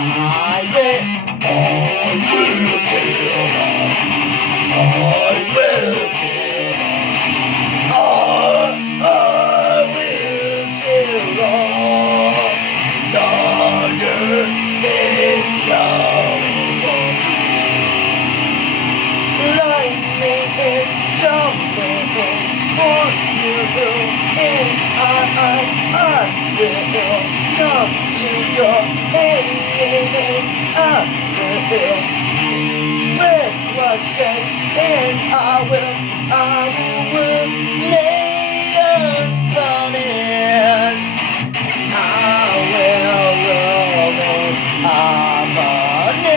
I will kill them. I will kill them. I will kill them. Thunder is coming for you. Lightning is coming for you. And I will come to your aid. I will spread bloodshed, and I will lay honest. I will remain honest.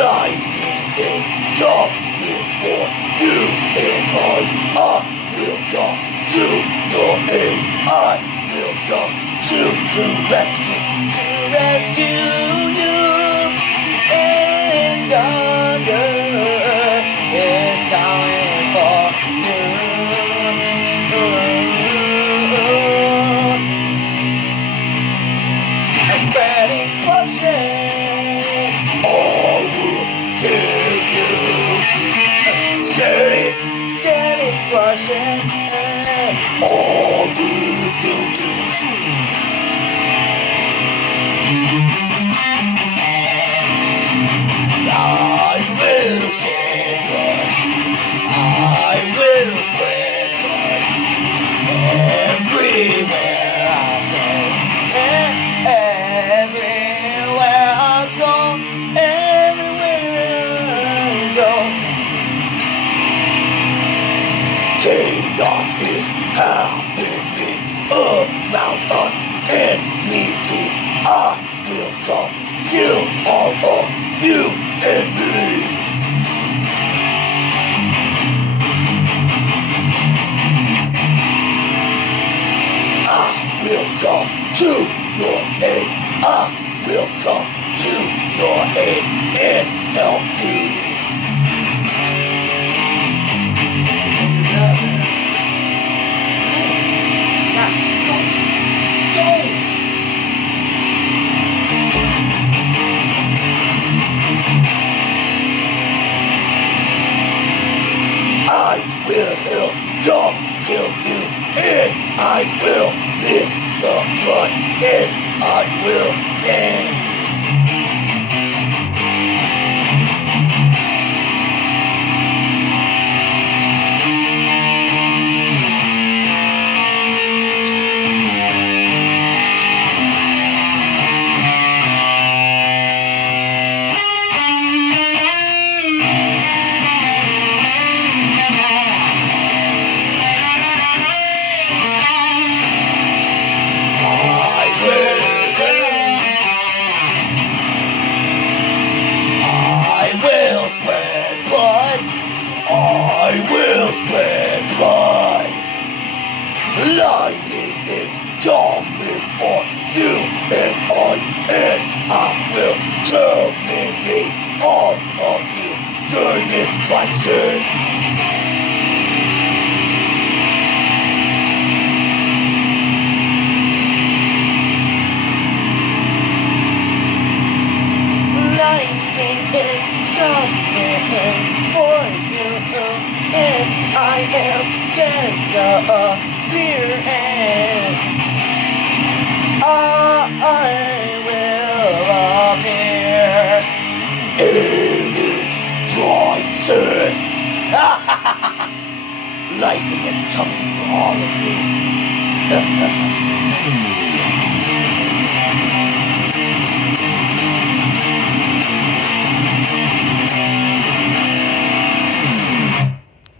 Lightning is coming for you, and I will come to your aid. I will come to rescue you. And thunder is coming for you. I'm spreading bloodshed. I will kill you. Setting bloodshed. I will kill you. I will shed blood. I will spread blood everywhere I go. Everywhere I go. Everywhere I go. Chaos is happening around us and me. I will come kill all of you and me. I will come to your aid. I will come to your aid and help you. I will come kill you, and I will miss the blood, and I will end. I will spread blood. Lightning is coming for you, and I will terminate all of you during this crisis. Lightning is coming for you, and I am gonna appear, and I will appear in this crisis. Lightning is coming for all of you.